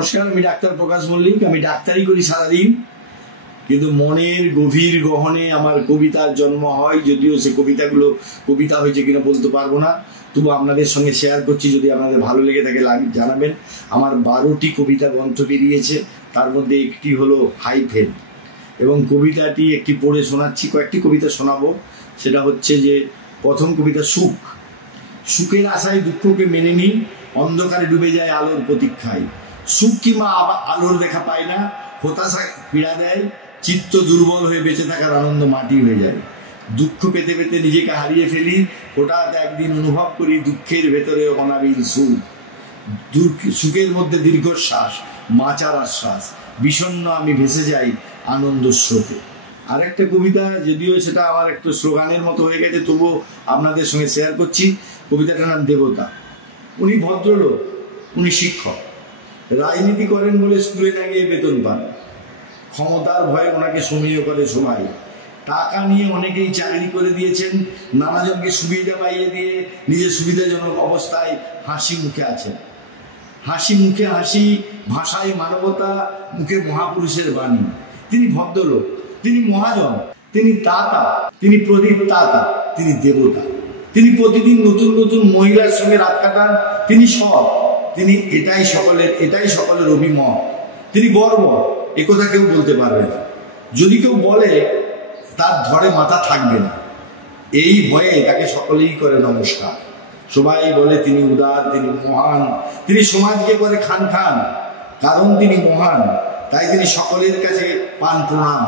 নমস্কার, আমি ডাক্তার প্রকাশ মল্লিক। আমি ডাক্তারি করি সারাদিন, কিন্তু মনের গভীর গহনে আমার কবিতার জন্ম হয়। যদিও সে কবিতাগুলো কবিতা হয়েছে কিনা বলতে পারবো না, তবু আপনাদের সঙ্গে শেয়ার করছি। যদি আপনাদের ভালো লেগে থাকে জানাবেন। আমার 12টি কবিতা গ্রন্থ বেরিয়েছে, তার মধ্যে একটি হলো হাইফেন, এবং কবিতাটি একটি পড়ে শোনাচ্ছি। কয়েকটি কবিতা শোনাবো। সেটা হচ্ছে যে প্রথম কবিতা সুখ। সুখের আশায় দুঃখকে মেনে নিই, অন্ধকারে ডুবে যায় আলোর প্রতীক্ষায়। সুখ কিংবা আলোর দেখা পায় না, হতাশা পীড়া দেয়, চিত্ত দুর্বল হয়ে বেঁচে থাকার আনন্দ মাটি হয়ে যায়। দুঃখ পেতে পেতে নিজেকে হারিয়ে ফেলি, হঠাৎ একদিন অনুভব করি দুঃখের ভেতরে অনাবিল সুখ। সুখের মধ্যে দীর্ঘশ্বাস, বাঁচার আশ্বাস, বিষণ্ণ আমি ভেসে যাই আনন্দ স্রোতে। আর একটা কবিতা, যদিও সেটা আমার একটু স্লোগানের মতো হয়ে গেছে, তবুও আপনাদের সঙ্গে শেয়ার করছি। কবিতাটার নাম দেবতা। উনি ভদ্রলোক, উনি শিক্ষক, রাজনীতি করেন বলে স্কুলে না গিয়ে বেতন পান। ক্ষমতার ভয়ে ওনাকে সমীহ করে সবাই। টাকা নিয়ে অনেকেই চাকরি করে দিয়েছেন, নানাজনকে সুবিধা পাইয়ে দিয়ে নিজের সুবিধাজনক অবস্থায় হাসি মুখে আছেন। হাসি মুখে হাসি, ভাষায় মানবতা, মুখে মহাপুরুষের বাণী। তিনি ভদ্রলোক, তিনি মহাজন, তিনি তাতা, তিনি প্রদীপ তাতা, তিনি দেবতা। তিনি প্রতিদিন নতুন নতুন মহিলার সঙ্গে রাত কাটান। তিনি সৎ, তিনি এটাই সকলের অভিমত। তিনি বর্বর, একথা কেউ বলতে পারবে না। যদি কেউ বলে, তার ধরে মাথা থাকবে না। এই ভয়ে তাকে সকলেই করে নমস্কার। সবাই বলে তিনি উদার, তিনি মহান, তিনি সমাজকে করে খান খান। কারণ তিনি মহান, তাই তিনি সকলের কাছে পান প্রণাম।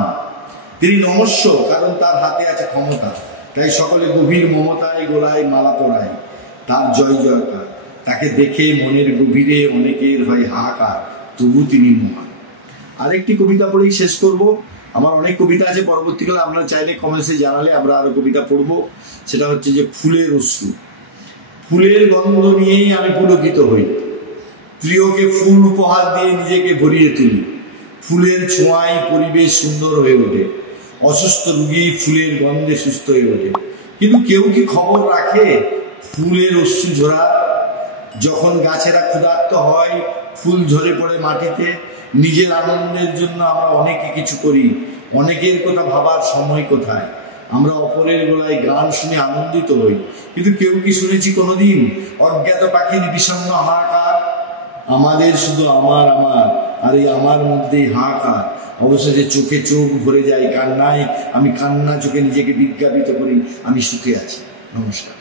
তিনি নমস্য, কারণ তার হাতে আছে ক্ষমতা, তাই সকলে গভীর মমতায় গোলায় মালা পরায়। তার জয় জয়কার, তাকে দেখে মনের গভীরে অনেকের হয় হাহাকার, তবু তিনি মহান। আরেকটি কবিতা পড়েই শেষ করব। আমার অনেক কবিতা আছে, পরবর্তীকালে আপনারা চাইলে কমেন্টসে জানালে আমরা আরো কবিতা পড়ব। সেটা হচ্ছে যে ফুলের অশ্রু। ফুলের গন্ধ নিয়েই আমি পুলকিত হই, প্রিয়কে ফুল উপহার দিয়ে নিজেকে ভরিয়ে তুলি। ফুলের ছোঁয়ায় পরিবেশ সুন্দর হয়ে ওঠে, অসুস্থ রুগী ফুলের গন্ধে সুস্থ হয়ে ওঠে। কিন্তু কেউ কি খবর রাখে ফুলের অশ্রু ঝরা? যখন গাছেরা ক্ষুধার্ত হয়, ফুল ঝরে পড়ে মাটিতে। নিজের আনন্দের জন্য আমরা অনেকে কিছু করি, অনেকের কথা ভাবার সময় কোথায়? আমরা অপরের গলায় গান শুনে আনন্দিত হই, কিন্তু কেউ কি শুনেছি কোনোদিন অজ্ঞাত পাখির বিষণ্ণ হাহাকার? আমাদের শুধু আমার আমার, আর এই আমার মধ্যেই হাহাকার। অবশেষে চোখে চোখ ভরে যায় কান্নায়। আমি কান্না চোখে নিজেকে বিজ্ঞাপিত করি, আমি সুখে আছি। নমস্কার।